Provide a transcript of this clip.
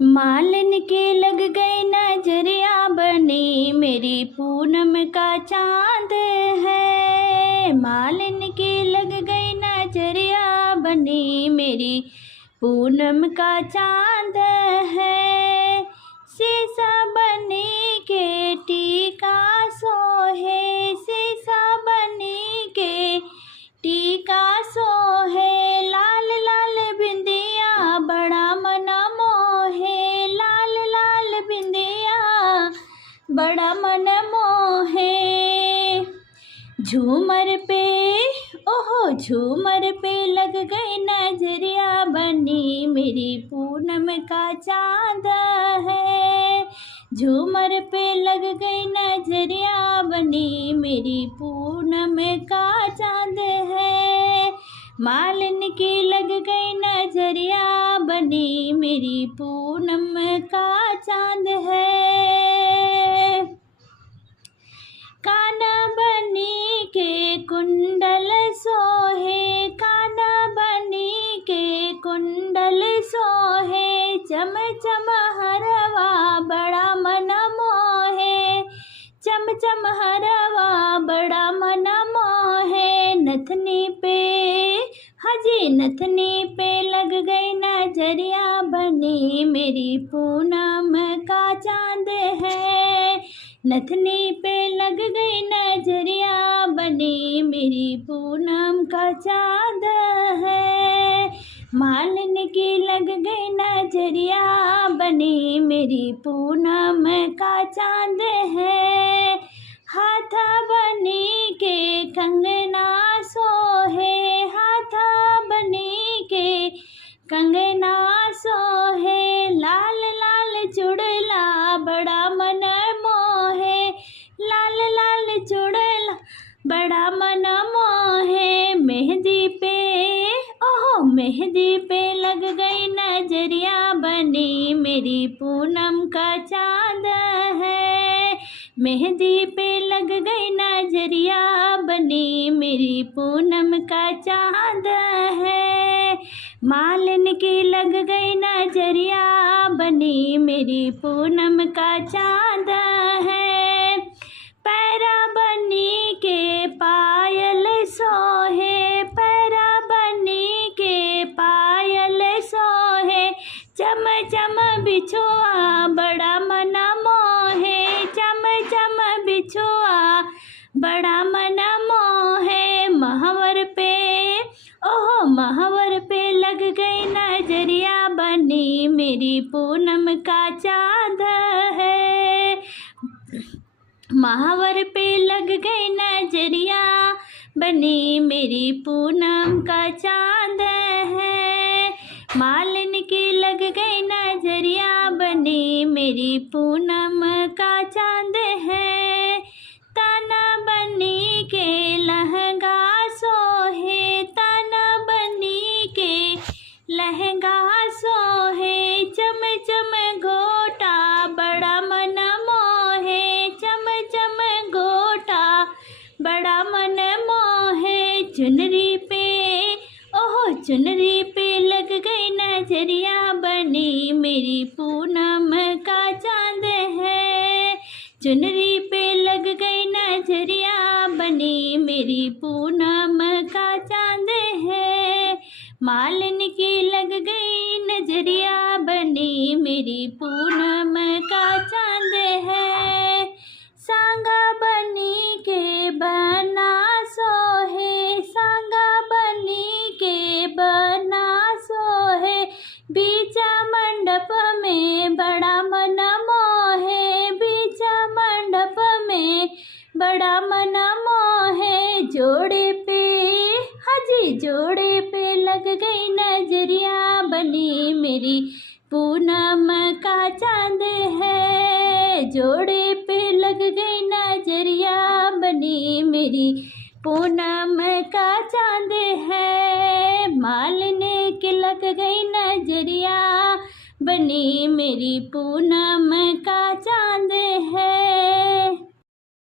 मालन के लग गई नजरिया बनी मेरी पूनम का चांद है। मालन के लग गई नजरिया बनी मेरी पूनम का चांद है। शीशा बनी के टीका सोहे, शीशा बनी के टीका सोहे। लाल लाल बिंदिया बड़ा मना मोहे, लाल लाल बिंदिया बड़ा मन मोहे। झूमर पे ओहो झूमर पे लग गई नजरिया बनी मेरी पूनम का चांद है। झूमर पे लग गई नजरिया बनी मेरी पूनम का चांद है। मालन की लग गई नजरिया बनी मेरी पूनम का चांद है। काना बनी के कुंडल सोहे, काना बनी के कुंडल सोहे। चम चम हरवा बड़ा मन मोहे, चम चम हरवा बड़ा मन मोहे। नथनी पे हजी नथनी पे लग गई नजरिया बनी मेरी पूनम का चांद है। नथनी पे लग गई नजरिया बनी मेरी पूनम का चांद है। मालन की लग गई नजरिया बनी मेरी पूनम का चांद है। हाथा बनी के कंगना सोहे, हाथा बनी के कंगना सोहे। लाल लाल चुड़ला बड़ा मन मोहे, लाल लाल चुड़ला बड़ा मन मोहे। मेहंदी पे ओहो मेहंदी पे लग गई नजरिया बनी मेरी पूनम का चांद है। मेहंदी पे लग गई नजरिया बनी मेरी पूनम का चांद है। मालन की लग गई नजरिया बनी मेरी पूनम का चांद है। पैरा बनी के पायल सोहे, पैरा बनी के पायल सोहे। चम चम बिछुआ बड़ा मन मोहे, चम चम बिछुआ बड़ा मन मोहे। महवर पे ओहो महवर पे लग गई नजरिया बनी मेरी पूनम का चांद है। महावर पे लग गई नजरिया बनी मेरी पूनम का चांद है। मालन की लग गई नजरिया बनी मेरी पूनम का चांद है। ताना बनी के लहंगा सोहे, ताना बनी के लहंगा सोहे। चम चम गोटा बड़ा मन मोहे, चम चम गोटा बड़ा मन मोहे। चुनरी पे ओहो चुनरी पे लग गई नजरिया बनी मेरी पूनम का चांद है। चुनरी पे लग गई नजरिया बनी मेरी पूनम का चांद है। मालन की लग गई नजरिया बनी मेरी पूनम का चांद है। सांगा बनी के बना सोहे, सांगा बनी के बना सोहे। बीचा मंडप में बड़ा मन मोहे, बीचा मंडप में बड़ा मन मोहे। जोड़े पे हजी जोड़े पे लग गई नजरिया बनी मेरी पूनम का चांद है। जोड़े पे लग गई नजरिया बनी मेरी पूनम का चांद है। मालन की लग गई नजरिया बनी मेरी पूनम का चांद है।